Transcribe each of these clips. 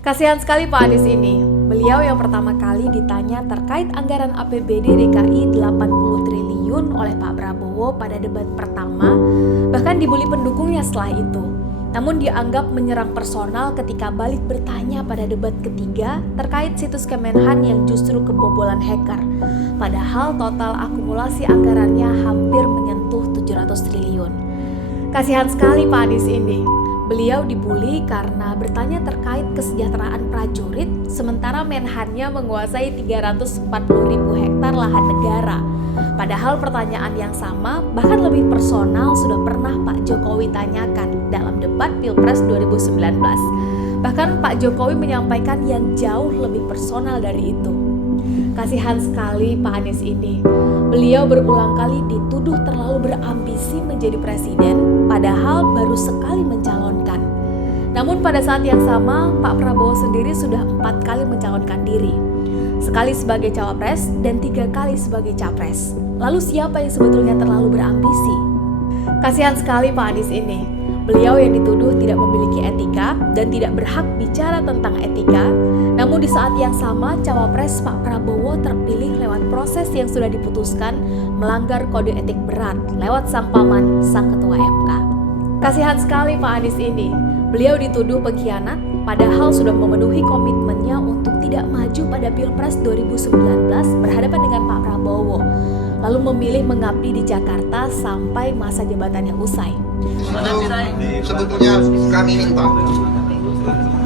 Kasihan sekali Pak Anies ini. Beliau yang pertama kali ditanya terkait anggaran APBD DKI 80 triliun oleh Pak Prabowo pada debat pertama, bahkan dibully pendukungnya setelah itu. Namun dianggap menyerang personal ketika balik bertanya pada debat ketiga terkait situs Kemenhan yang justru kebobolan hacker. Padahal total akumulasi anggarannya hampir menyentuh 700 triliun. Kasihan sekali Pak Anies ini. Beliau dibully karena bertanya terkait kesejahteraan prajurit, sementara Menhannya menguasai 340.000 hektar lahan negara. Padahal pertanyaan yang sama, bahkan lebih personal, sudah pernah Pak Jokowi tanyakan dalam debat Pilpres 2019. Bahkan Pak Jokowi menyampaikan yang jauh lebih personal dari itu. Kasihan sekali Pak Anies ini. Beliau berulang kali dituduh terlalu berambisi menjadi presiden, padahal baru sekali mencalonkan. Namun pada saat yang sama, Pak Prabowo sendiri sudah 4 kali mencalonkan diri. Sekali sebagai cawapres dan 3 kali sebagai capres. Lalu siapa yang sebetulnya terlalu berambisi? Kasihan sekali Pak Anies ini. Beliau yang dituduh tidak memiliki etika dan tidak berhak bicara tentang etika. Namun di saat yang sama, cawapres Pak Prabowo terpilih lewat proses yang sudah diputuskan melanggar kode etik berat lewat sang paman, sang ketua MK. Kasihan sekali Pak Anies ini. Beliau dituduh pengkhianat, padahal sudah memenuhi komitmennya untuk tidak maju pada Pilpres 2019 berhadapan dengan Pak Prabowo, lalu memilih mengabdi di Jakarta sampai masa jabatannya usai. Sebetulnya kami minta,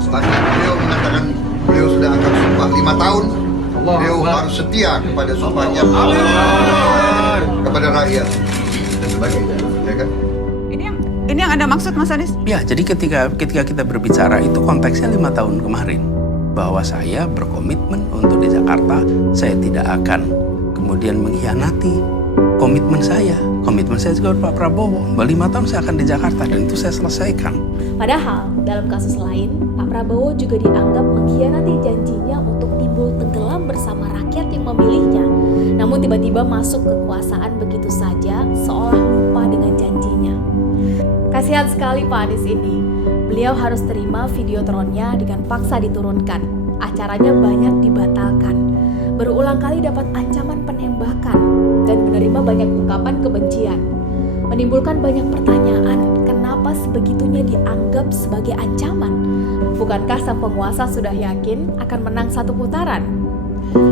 setelah beliau mengatakan beliau sudah akan sumpah 5 tahun, beliau harus setia kepada sumpahnya kepada rakyat dan sebagainya, ya kan? Ini yang Anda maksud, Mas Anies? Ya, jadi ketika kita berbicara itu konteksnya 5 tahun kemarin. Bahwa saya berkomitmen untuk di Jakarta, saya tidak akan kemudian mengkhianati komitmen saya. Komitmen saya juga Pak Prabowo, bahwa 5 tahun saya akan di Jakarta dan itu saya selesaikan. Padahal dalam kasus lain, Pak Prabowo juga dianggap mengkhianati janjinya untuk timbul tenggelam bersama rakyat yang memilihnya. Namun tiba-tiba masuk kekuasaan begitu saja, seolah lupa dengan janjinya. Kasihan sekali Pak Anies ini. Beliau harus terima videotronnya dengan paksa diturunkan. Acaranya banyak dibatalkan. Berulang kali dapat ancaman penembakan dan menerima banyak ungkapan kebencian. Menimbulkan banyak pertanyaan, kenapa sebegitunya dianggap sebagai ancaman? Bukankah sang penguasa sudah yakin akan menang 1 putaran?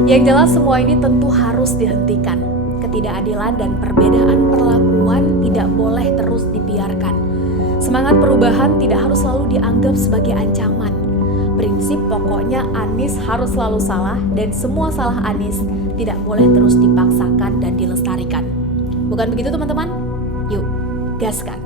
Yang jelas semua ini tentu harus dihentikan. Ketidakadilan dan perbedaan perlakuan tidak boleh terus dibiarkan. Semangat perubahan tidak harus selalu dianggap sebagai ancaman. Prinsip pokoknya Anies harus selalu salah dan semua salah Anies tidak boleh terus dipaksakan dan dilestarikan. Bukan begitu teman-teman? Yuk, gaskan!